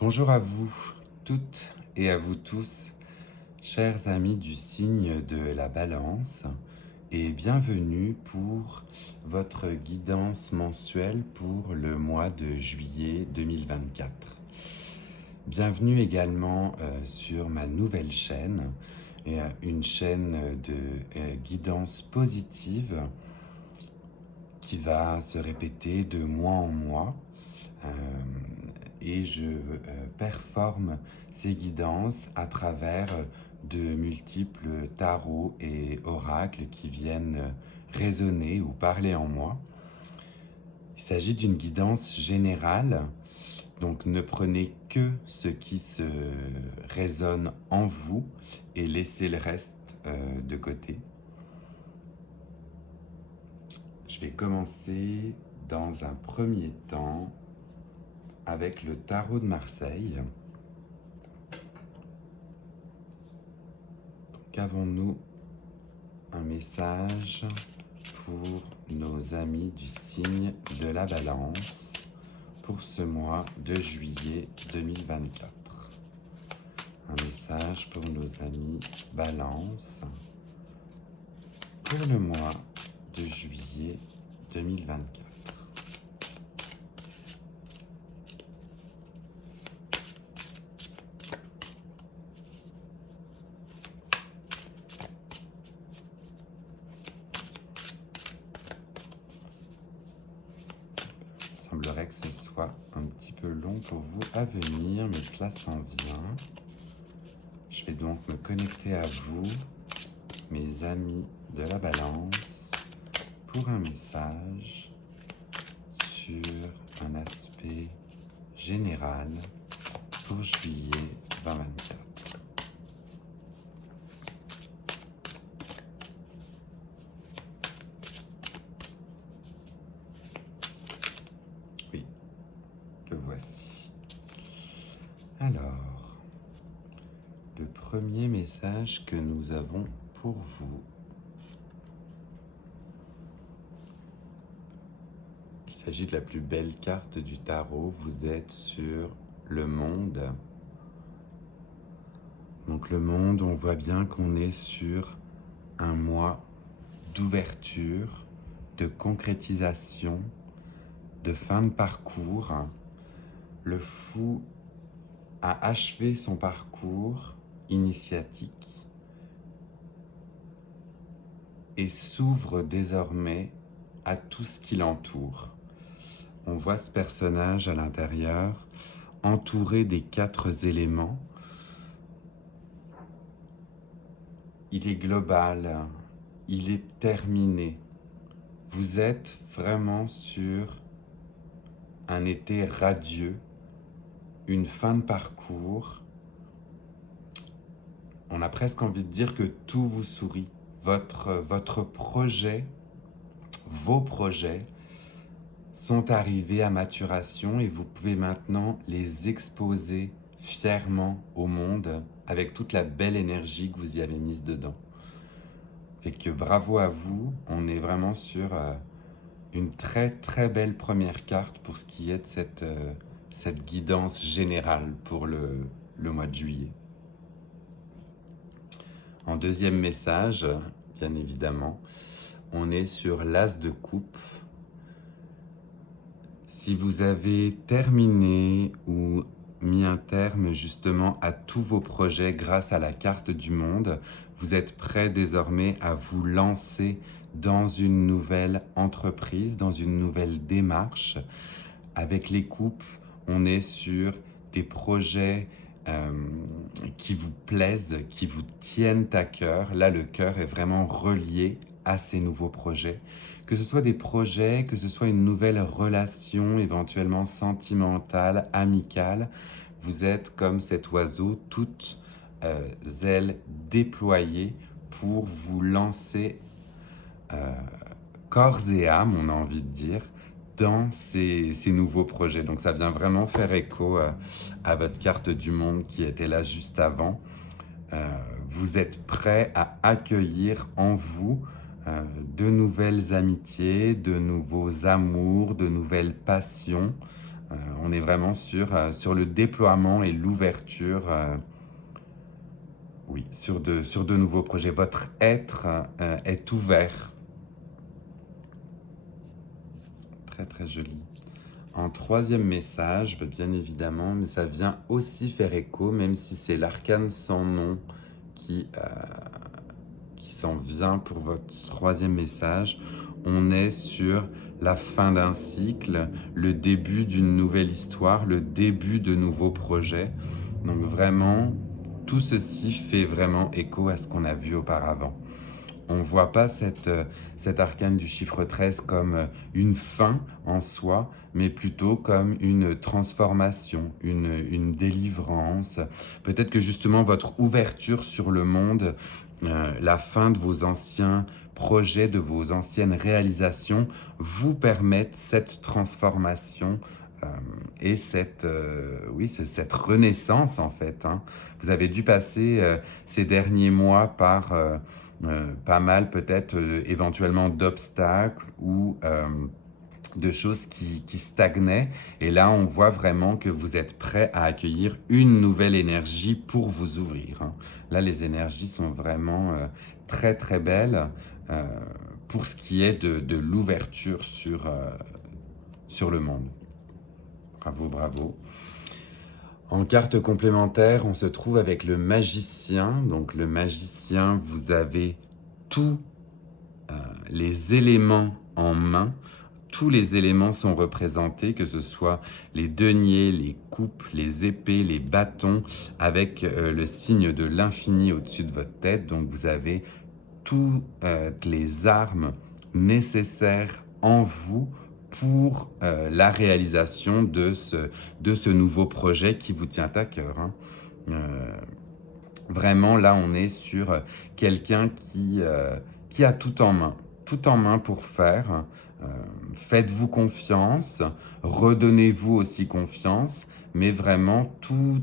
Bonjour à vous toutes et à vous tous, chers amis du signe de la Balance, et bienvenue pour votre guidance mensuelle pour le mois de juillet 2024. Bienvenue également sur ma nouvelle chaîne, une chaîne de guidance positive qui va se répéter de mois en mois. Euh, et je performe ces guidances à travers de multiples tarots et oracles qui viennent résonner ou parler en moi. Il s'agit d'une guidance générale, donc ne prenez que ce qui se résonne en vous et laissez le reste de côté. Je vais commencer dans un premier temps avec le tarot de Marseille. Qu'avons-nous un message pour nos amis du signe de la Balance pour ce mois de juillet 2024? Un message pour nos amis Balance pour le mois de juillet 2024. Il semblerait que ce soit un petit peu long pour vous à venir, mais cela s'en vient. Je vais donc me connecter à vous, mes amis de la Balance, pour un message sur un aspect général pour juillet 2024. Oui, le voici. Alors, le premier message que nous avons pour vous, il s'agit de la plus belle carte du tarot. Vous êtes sur le monde. Donc le monde, on voit bien qu'on est sur un mois d'ouverture, de concrétisation, de fin de parcours. Le fou a achevé son parcours initiatique et s'ouvre désormais à tout ce qui l'entoure. On voit ce personnage à l'intérieur, entouré des 4 éléments. Il est global, il est terminé. Vous êtes vraiment sur un été radieux, une fin de parcours. On a presque envie de dire que tout vous sourit. Votre projet, vos projets sont arrivés à maturation et vous pouvez maintenant les exposer fièrement au monde avec toute la belle énergie que vous y avez mise dedans. Fait que bravo à vous, on est vraiment sur une très très belle première carte pour ce qui est de cette guidance générale pour le mois de juillet. En deuxième message, bien évidemment, on est sur l'As de coupe. Si vous avez terminé ou mis un terme justement à tous vos projets grâce à la carte du monde, vous êtes prêt désormais à vous lancer dans une nouvelle entreprise, dans une nouvelle démarche. Avec les coupes, on est sur des projets qui vous plaisent, qui vous tiennent à cœur. Là, le cœur est vraiment relié à ces nouveaux projets. Que ce soit des projets, que ce soit une nouvelle relation, éventuellement sentimentale, amicale, vous êtes comme cet oiseau, toutes ailes déployées pour vous lancer corps et âme, on a envie de dire, dans ces nouveaux projets. Donc ça vient vraiment faire écho à votre carte du monde qui était là juste avant. Vous êtes prêt à accueillir en vous de nouvelles amitiés, de nouveaux amours, de nouvelles passions, On est vraiment sur le déploiement et l'ouverture, oui, sur de nouveaux projets. Votre être est ouvert. Très très joli. En troisième message, bien évidemment, mais ça vient aussi faire écho, même si c'est l'arcane sans nom qui s'en vient pour votre troisième message. On est sur la fin d'un cycle, le début d'une nouvelle histoire, le début de nouveaux projets. Donc vraiment, tout ceci fait vraiment écho à ce qu'on a vu auparavant. On ne voit pas cet arcane du chiffre 13 comme une fin en soi, mais plutôt comme une transformation, une délivrance. Peut-être que justement votre ouverture sur le monde, la fin de vos anciens projets, de vos anciennes réalisations, vous permettent cette transformation et cette renaissance en fait. Hein. Vous avez dû passer ces derniers mois par pas mal peut-être éventuellement d'obstacles ou de choses qui stagnaient. Et là, on voit vraiment que vous êtes prêt à accueillir une nouvelle énergie pour vous ouvrir. Hein. Là, les énergies sont vraiment très très belles euh, pour ce qui est de l'ouverture sur le monde. Bravo, bravo. En carte complémentaire, on se trouve avec le magicien. Donc le magicien, vous avez tous les éléments en main. Tous les éléments sont représentés, que ce soit les deniers, les coupes, les épées, les bâtons, avec le signe de l'infini au-dessus de votre tête. Donc vous avez toutes les armes nécessaires en vous pour la réalisation de ce nouveau projet qui vous tient à cœur. Hein. Vraiment, là, on est sur quelqu'un qui a tout en main pour faire. Faites-vous confiance, redonnez-vous aussi confiance, mais vraiment tous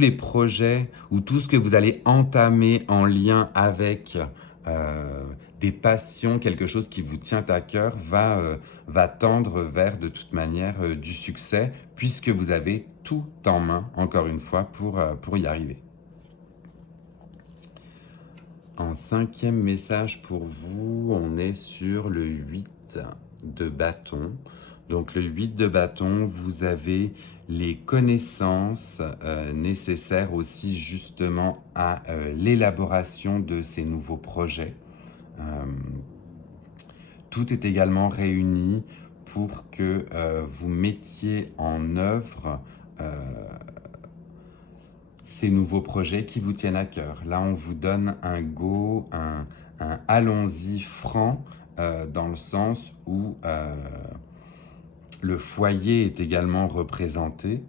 les projets ou tout ce que vous allez entamer en lien avec des passions, quelque chose qui vous tient à cœur, va tendre vers de toute manière du succès, puisque vous avez tout en main, encore une fois, pour y arriver. En cinquième message pour vous, on est sur le 8 de bâton. Donc le 8 de bâton, vous avez les connaissances nécessaires aussi justement à l'élaboration de ces nouveaux projets. Tout est également réuni pour que vous mettiez en œuvre ces nouveaux projets qui vous tiennent à cœur. Là, on vous donne un go, un allons-y franc, dans le sens où le foyer est également représenté,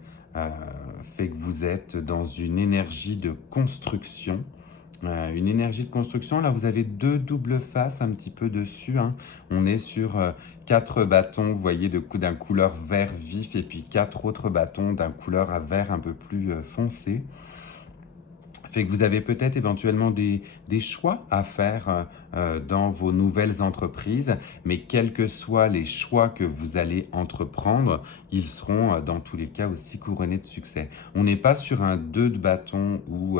fait que vous êtes dans une énergie de construction. Une énergie de construction, là vous avez deux doubles faces un petit peu dessus. Hein. On est sur 4 bâtons, vous voyez, d'un couleur vert vif, et puis 4 autres bâtons d'un couleur à vert un peu plus foncé. Fait que vous avez peut-être éventuellement des choix à faire dans vos nouvelles entreprises, mais quels que soient les choix que vous allez entreprendre, ils seront dans tous les cas aussi couronnés de succès. On n'est pas sur un 2 de bâton où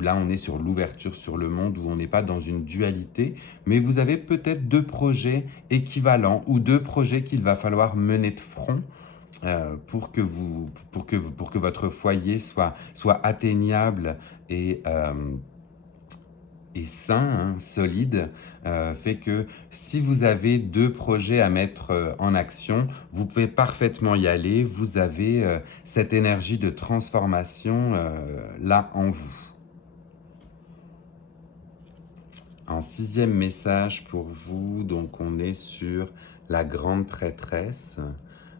là on est sur l'ouverture sur le monde, où on n'est pas dans une dualité, mais vous avez peut-être 2 projets équivalents ou 2 projets qu'il va falloir mener de front. Pour que votre foyer soit atteignable et sain, hein, solide, fait que si vous avez 2 projets à mettre en action, vous pouvez parfaitement y aller. Vous avez cette énergie de transformation là en vous. En 6e message pour vous, donc on est sur la grande prêtresse.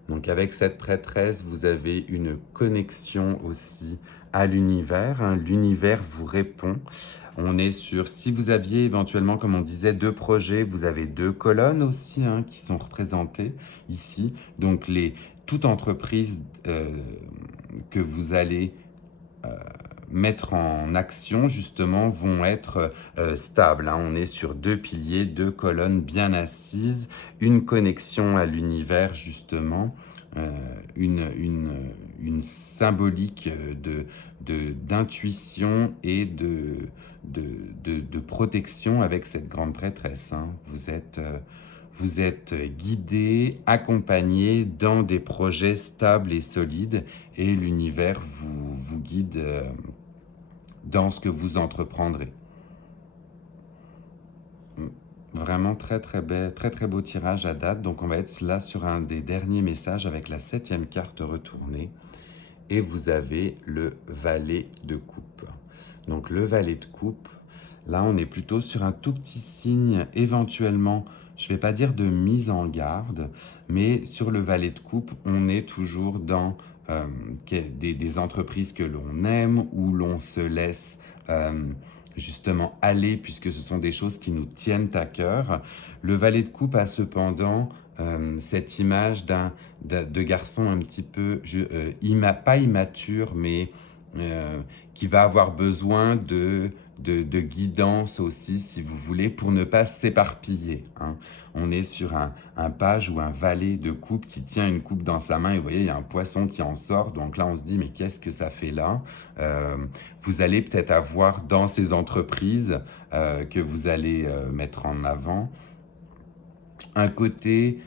Donc avec cette prêtresse, vous avez une connexion aussi à l'univers. Hein. L'univers vous répond. On est sur, si vous aviez éventuellement, comme on disait, 2 projets, vous avez 2 colonnes aussi hein, qui sont représentées ici. Donc toute entreprise que vous allez mettre en action justement vont être stables. Hein. On est sur 2 piliers, 2 colonnes bien assises, une connexion à l'univers justement une symbolique d'intuition et de protection avec cette grande prêtresse, hein. Vous êtes guidé, accompagné dans des projets stables et solides et l'univers vous guide dans ce que vous entreprendrez. Vraiment très très beau tirage à date. Donc on va être là sur un des derniers messages avec la 7e carte retournée. Et vous avez le valet de coupe. Donc le valet de coupe, là on est plutôt sur un tout petit signe éventuellement, je ne vais pas dire de mise en garde, mais sur le valet de coupe, on est toujours dans des entreprises que l'on aime, où l'on se laisse justement aller, puisque ce sont des choses qui nous tiennent à cœur. Le valet de coupe a cependant cette image de garçon un petit peu, pas immature, mais qui va avoir besoin de guidance aussi, si vous voulez, pour ne pas s'éparpiller, hein. On est sur un page ou un valet de coupe qui tient une coupe dans sa main et vous voyez, il y a un poisson qui en sort. Donc là, on se dit, mais qu'est-ce que ça fait là? Vous allez peut-être avoir dans ces entreprises que vous allez mettre en avant un côté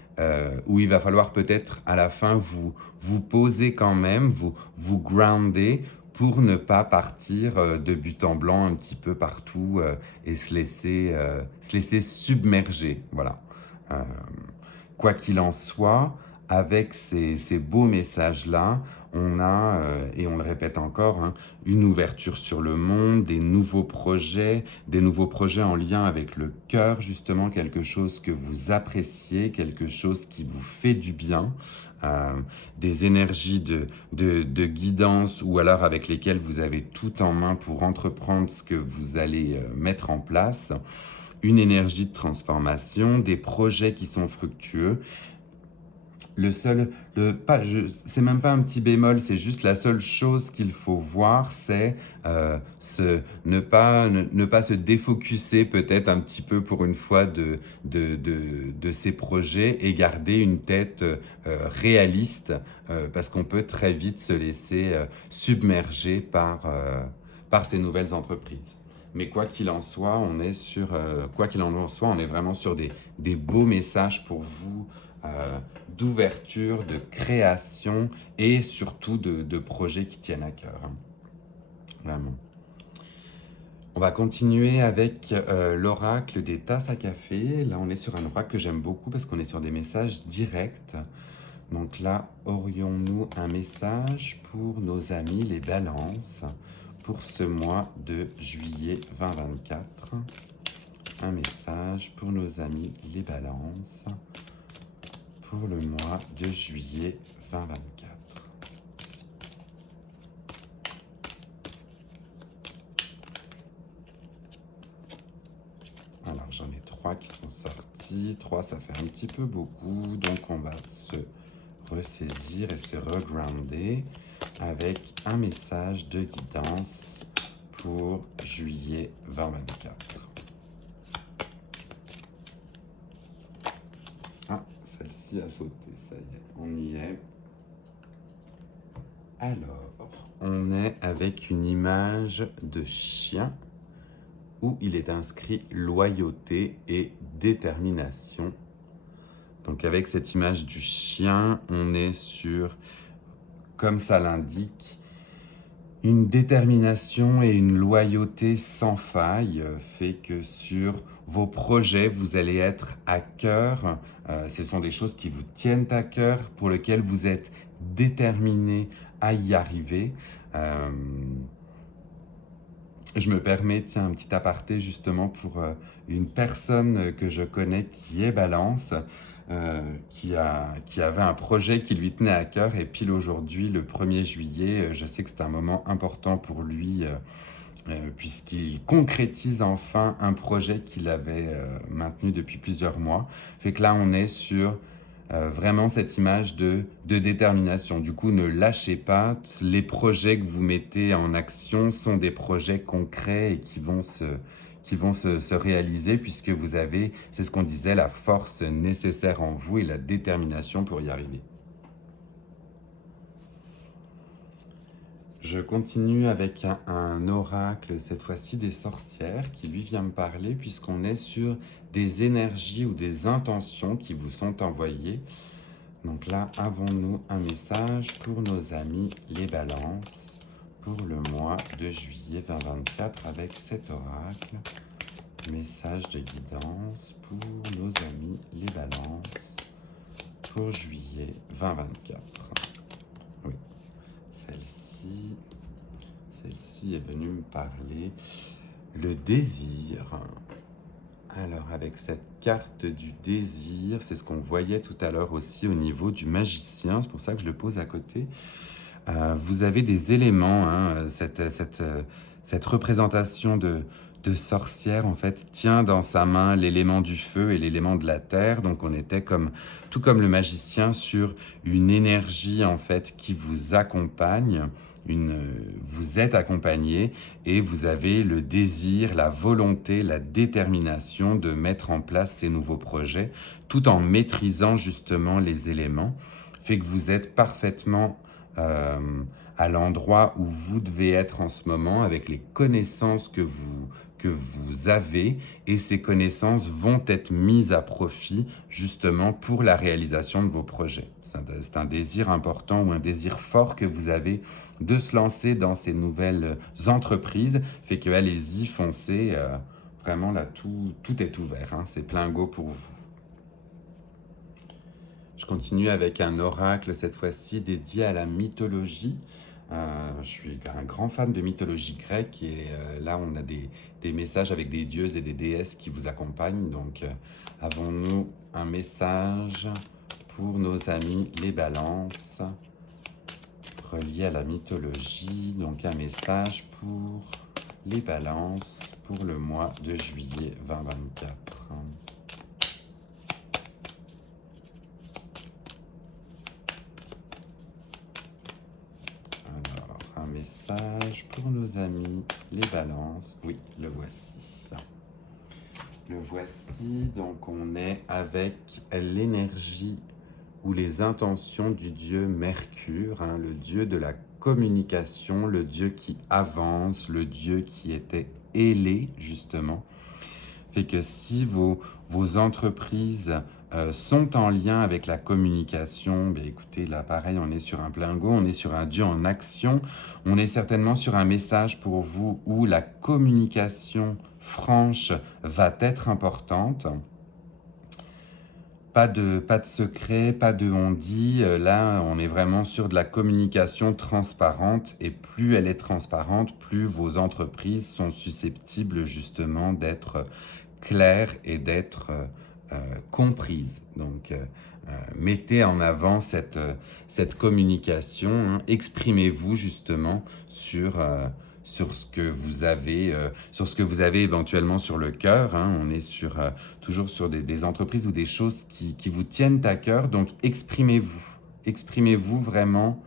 où il va falloir peut-être à la fin vous poser quand même, vous grounder pour ne pas partir de but en blanc un petit peu partout et se laisser submerger. Voilà. Euh, Quoi qu'il en soit, avec ces beaux messages-là, on a, et on le répète encore, hein, une ouverture sur le monde, des nouveaux projets en lien avec le cœur, justement, quelque chose que vous appréciez, quelque chose qui vous fait du bien, des énergies de guidance ou alors avec lesquelles vous avez tout en main pour entreprendre ce que vous allez mettre en place, une énergie de transformation, des projets qui sont fructueux. C'est même pas un petit bémol, c'est juste la seule chose qu'il faut voir, c'est ne pas se défocuser peut-être un petit peu pour une fois de ces projets et garder une tête réaliste parce qu'on peut très vite se laisser submerger par ces nouvelles entreprises. Mais quoi qu'il en soit, on est vraiment sur des beaux messages pour vous, d'ouverture, de création et surtout de projets qui tiennent à cœur, hein. Vraiment. On va continuer avec l'oracle des tasses à café. Là, on est sur un oracle que j'aime beaucoup parce qu'on est sur des messages directs. Donc là, aurions-nous un message pour nos amis les balances pour ce mois de juillet 2024? Un message pour nos amis les balances pour le mois de juillet 2024. Alors j'en ai 3 qui sont sortis. 3, ça fait un petit peu beaucoup. Donc on va se ressaisir et se regrounder avec un message de guidance pour juillet 2024. Ah, celle-ci a sauté, ça y est, on y est. Alors, on est avec une image de chien où il est inscrit loyauté et détermination. Donc avec cette image du chien, on est sur, comme ça l'indique, une détermination et une loyauté sans faille fait que sur vos projets, vous allez être à cœur. Ce sont des choses qui vous tiennent à cœur, pour lesquelles vous êtes déterminé à y arriver. Je me permets, tiens, un petit aparté justement pour une personne que je connais qui est Balance, qui avait un projet qui lui tenait à cœur et pile aujourd'hui, le 1er juillet, je sais que c'est un moment important pour lui puisqu'il concrétise enfin un projet qu'il avait maintenu depuis plusieurs mois. Fait que là, on est sur vraiment cette image de détermination. Du coup, ne lâchez pas. Les projets que vous mettez en action sont des projets concrets et qui vont se réaliser puisque vous avez, c'est ce qu'on disait, la force nécessaire en vous et la détermination pour y arriver. je continue avec un oracle, cette fois-ci des sorcières, qui lui vient me parler puisqu'on est sur des énergies ou des intentions qui vous sont envoyées. Donc là, avons-nous un message pour nos amis les balances pour le mois de juillet 2024 avec cet oracle? Message de guidance pour nos amis les balances pour juillet 2024. Oui, celle-ci est venue me parler. Le désir. Alors, avec cette carte du désir, c'est ce qu'on voyait tout à l'heure aussi au niveau du magicien, c'est pour ça que je le pose à côté. Vous avez des éléments, hein, cette représentation de sorcière, en fait, tient dans sa main l'élément du feu et l'élément de la terre. Donc, on était tout comme le magicien sur une énergie, en fait, qui vous accompagne. Vous êtes accompagné et vous avez le désir, la volonté, la détermination de mettre en place ces nouveaux projets, tout en maîtrisant justement les éléments, fait que vous êtes parfaitement euh, à l'endroit où vous devez être en ce moment avec les connaissances que vous avez, et ces connaissances vont être mises à profit justement pour la réalisation de vos projets. C'est un désir important ou un désir fort que vous avez de se lancer dans ces nouvelles entreprises, fait que allez-y, foncez, vraiment là tout est ouvert, hein, c'est plein go pour vous. Je continue avec un oracle, cette fois-ci dédié à la mythologie. Je suis un grand fan de mythologie grecque et là on a des messages avec des dieux et des déesses qui vous accompagnent. Donc avons-nous un message pour nos amis les balances relié à la mythologie? Donc un message pour les balances pour le mois de juillet 2024. Un message pour nos amis les balances. Oui, le voici. Le voici, donc on est avec l'énergie ou les intentions du dieu Mercure, hein, le dieu de la communication, le dieu qui avance, le dieu qui était ailé justement. Fait que si vos entreprises sont en lien avec la communication, bien écoutez, là pareil, on est sur un plein go, on est sur un dieu en action, on est certainement sur un message pour vous où la communication franche va être importante. Pas de secret, pas de on-dit. Là, on est vraiment sur de la communication transparente. Et plus elle est transparente, plus vos entreprises sont susceptibles justement d'être claires et d'être comprises. Donc, mettez en avant cette communication. Hein. Exprimez-vous justement sur ce que vous avez éventuellement sur le cœur. Hein. On est toujours sur des entreprises ou des choses qui vous tiennent à cœur. Donc exprimez-vous. Exprimez-vous vraiment.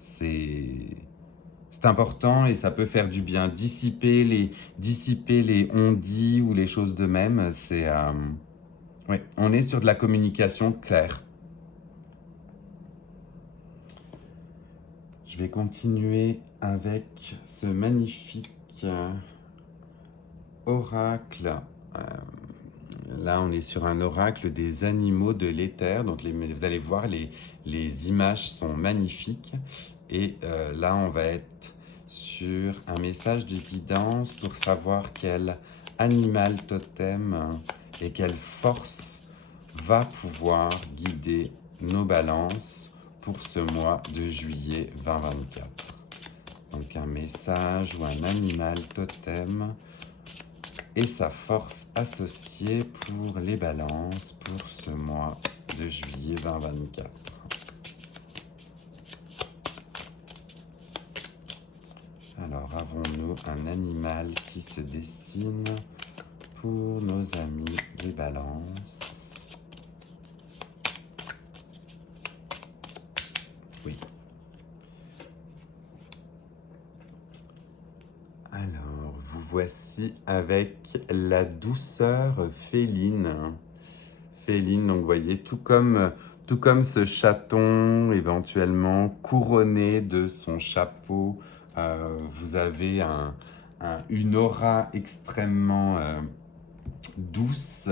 C'est important et ça peut faire du bien. Dissiper les on-dit ou les choses de même. Ouais, on est sur de la communication claire. Je vais continuer avec ce magnifique oracle. Là, on est sur un oracle des animaux de l'éther. Donc, vous allez voir, les images sont magnifiques. Et là, on va être sur un message de guidance pour savoir quel animal totem et quelle force va pouvoir guider nos balances pour ce mois de juillet 2024. Donc un message ou un animal totem et sa force associée pour les balances pour ce mois de juillet 2024. Alors, avons-nous un animal qui se dessine pour nos amis les balances? Oui. Alors, vous voici avec la douceur féline. Féline, donc vous voyez, tout comme Tout comme ce chaton, éventuellement couronné de son chapeau, vous avez une aura extrêmement douce,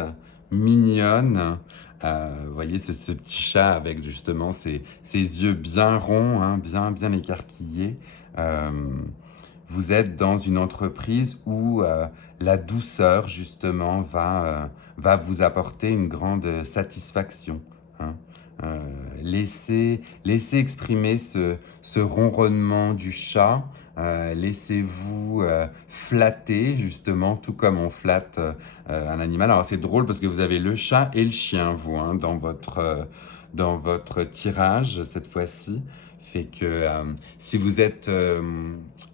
mignonne. Vous voyez, c'est ce petit chat avec justement ses yeux bien ronds, hein, bien écarquillés. Euh, Vous êtes dans une entreprise où la douceur, justement, va vous apporter une grande satisfaction, hein. Laissez exprimer ce ronronnement du chat. Laissez-vous flatter, justement, tout comme on flatte un animal. Alors, c'est drôle parce que vous avez le chat et le chien, vous, hein, dans votre tirage, cette fois-ci. Fait que si vous êtes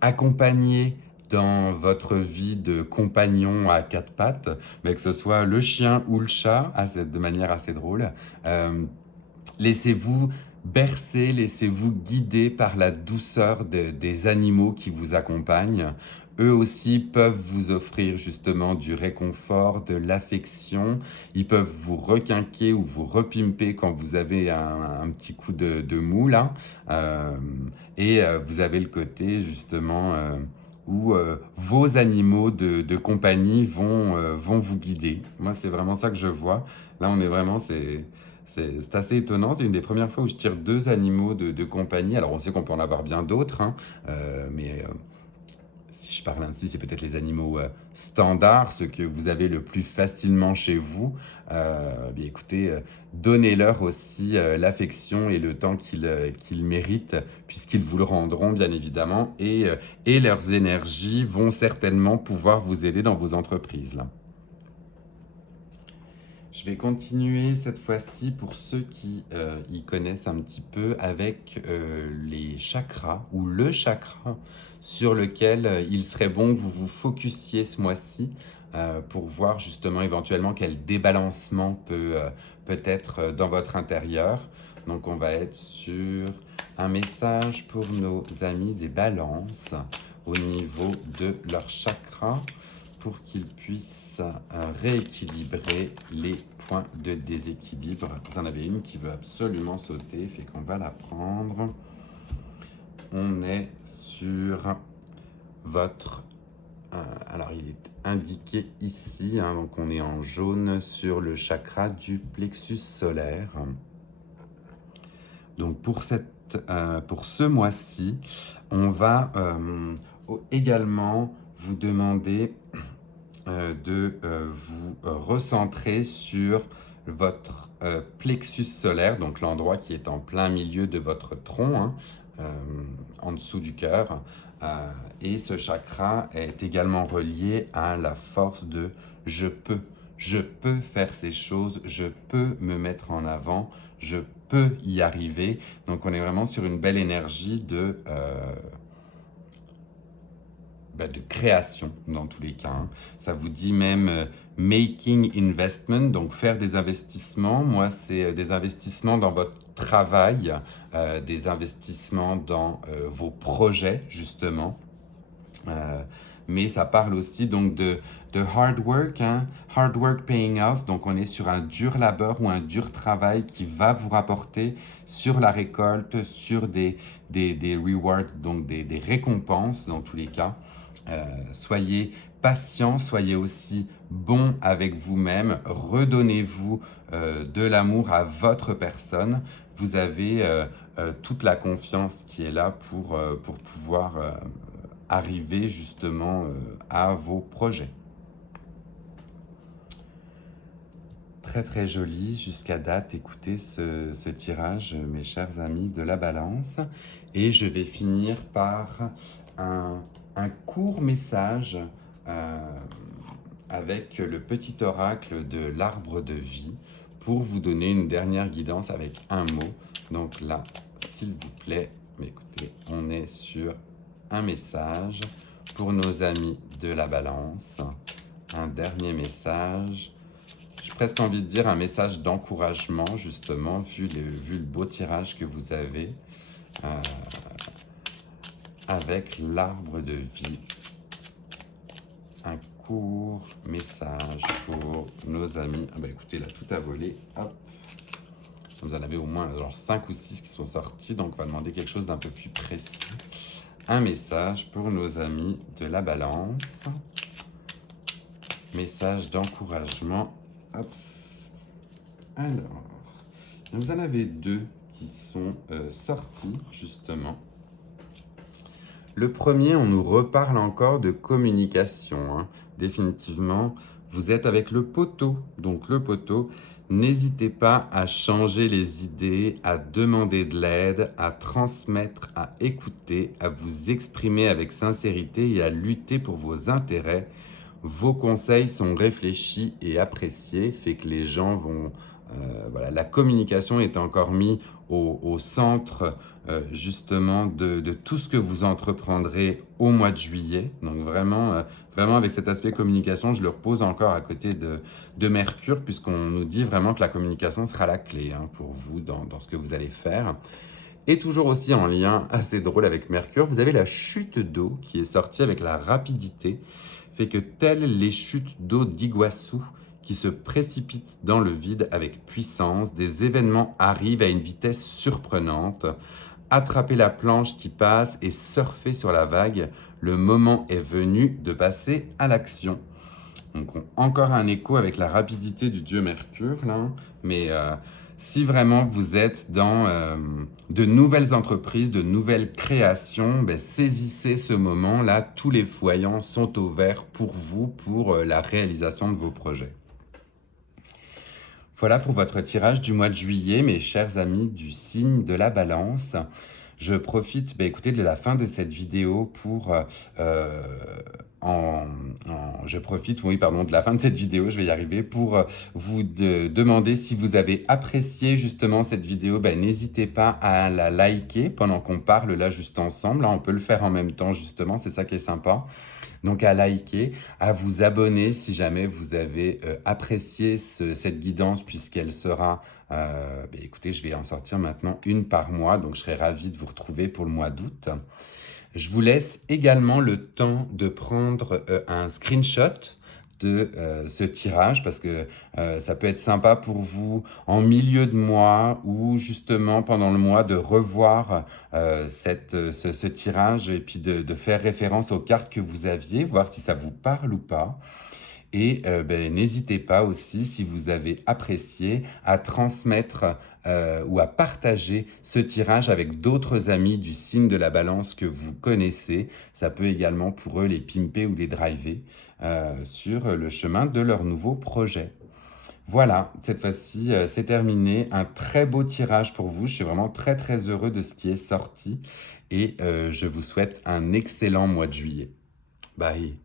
accompagné dans votre vie de compagnon à quatre pattes, mais que ce soit le chien ou le chat, de manière assez drôle, euh, laissez-vous bercer, laissez-vous guider par la douceur des animaux qui vous accompagnent. Eux aussi peuvent vous offrir justement du réconfort, de l'affection. Ils peuvent vous requinquer ou vous repimper quand vous avez un petit coup de mou là. Euh, Vous avez le côté justement où vos animaux de compagnie vont vous guider. Moi, c'est vraiment ça que je vois. Là, on est vraiment, c'est assez étonnant. C'est une des premières fois où je tire deux animaux de compagnie. Alors, on sait qu'on peut en avoir bien d'autres, hein, mais si je parle ainsi, c'est peut-être les animaux standards, ceux que vous avez le plus facilement chez vous. Bien écoutez, donnez-leur aussi l'affection et le temps qu'ils méritent, puisqu'ils vous le rendront, bien évidemment, et leurs énergies vont certainement pouvoir vous aider dans vos entreprises, là. Je vais continuer cette fois-ci pour ceux qui y connaissent un petit peu avec les chakras ou le chakra sur lequel il serait bon que vous vous focussiez ce mois-ci pour voir justement éventuellement quel débalancement peut être dans votre intérieur. Donc on va être sur un message pour nos amis des balances au niveau de leur chakra pour qu'ils puissent rééquilibrer les points de déséquilibre. Vous en avez une qui veut absolument sauter, fait qu'on va la prendre. On est sur votre... alors, il est indiqué ici, hein, donc on est en jaune sur le chakra du plexus solaire. Donc, pour ce mois-ci, on va également vous demander de vous recentrer sur votre plexus solaire, donc l'endroit qui est en plein milieu de votre tronc, hein, en dessous du cœur. Et ce chakra est également relié à la force de je peux. Je peux faire ces choses, je peux me mettre en avant, je peux y arriver. Donc on est vraiment sur une belle énergie de création dans tous les cas, hein. Ça vous dit même making investment, donc faire des investissements. Moi, c'est des investissements dans votre travail, des investissements dans vos projets, justement. Euh, mais ça parle aussi donc de hard work, hein, hard work paying off. Donc on est sur un dur labeur ou un dur travail qui va vous rapporter sur la récolte, sur des rewards, donc des récompenses dans tous les cas. Soyez patient, soyez aussi bon avec vous-même, redonnez-vous de l'amour à votre personne. Vous avez toute la confiance qui est là pour pouvoir arriver justement à vos projets. Très très joli jusqu'à date. Écoutez ce tirage, mes chers amis de la balance. Et je vais finir par un court message avec le petit oracle de l'arbre de vie pour vous donner une dernière guidance avec un mot. Donc là, s'il vous plaît, mais écoutez, on est sur un message pour nos amis de la balance. Un dernier message. J'ai presque envie de dire un message d'encouragement, justement, vu le beau tirage que vous avez avec l'arbre de vie. Un court message pour nos amis. Ah bah écoutez, là, tout a volé. Hop. Vous en avez au moins genre 5 ou 6 qui sont sortis, donc on va demander quelque chose d'un peu plus précis. Un message pour nos amis de la balance. Message d'encouragement. Hop. Alors, vous en avez 2 qui sont sortis, justement. Le premier, on nous reparle encore de communication. Hein. Définitivement, vous êtes avec le poteau. Donc le poteau, n'hésitez pas à changer les idées, à demander de l'aide, à transmettre, à écouter, à vous exprimer avec sincérité et à lutter pour vos intérêts. Vos conseils sont réfléchis et appréciés, fait que les gens vont... voilà, la communication est encore mise au centre justement de tout ce que vous entreprendrez au mois de juillet. Donc vraiment, vraiment avec cet aspect communication, je le repose encore à côté de Mercure, puisqu'on nous dit vraiment que la communication sera la clé hein, pour vous dans ce que vous allez faire. Et toujours aussi en lien assez drôle avec Mercure, vous avez la chute d'eau qui est sortie avec la rapidité, fait que telles les chutes d'eau d'Iguassou qui se précipitent dans le vide avec puissance, des événements arrivent à une vitesse surprenante. Attrapez la planche qui passe et surfez sur la vague. Le moment est venu de passer à l'action. Donc encore un écho avec la rapidité du dieu Mercure, là. Mais si vraiment vous êtes dans de nouvelles entreprises, de nouvelles créations, ben, saisissez ce moment-là. Tous les voyants sont au vert pour vous, pour la réalisation de vos projets. Voilà pour votre tirage du mois de juillet, mes chers amis du signe de la balance. Je profite écoutez, de la fin de cette vidéo pour... je profite, oui, pardon, de la fin de cette vidéo, je vais y arriver, pour vous demander si vous avez apprécié justement cette vidéo. Ben, n'hésitez pas à la liker pendant qu'on parle là juste ensemble. Là, on peut le faire en même temps justement, c'est ça qui est sympa. Donc à liker, à vous abonner si jamais vous avez apprécié cette guidance, puisqu'elle sera, écoutez, je vais en sortir maintenant une par mois, donc je serai ravi de vous retrouver pour le mois d'août. Je vous laisse également le temps de prendre un screenshot de ce tirage, parce que ça peut être sympa pour vous en milieu de mois ou justement pendant le mois de revoir ce tirage et puis de faire référence aux cartes que vous aviez, voir si ça vous parle ou pas. Et n'hésitez pas aussi, si vous avez apprécié, à transmettre ou à partager ce tirage avec d'autres amis du signe de la balance que vous connaissez. Ça peut également pour eux les pimper ou les driver sur le chemin de leur nouveau projet. Voilà, cette fois-ci, c'est terminé. Un très beau tirage pour vous. Je suis vraiment très très heureux de ce qui est sorti et je vous souhaite un excellent mois de juillet. Bye.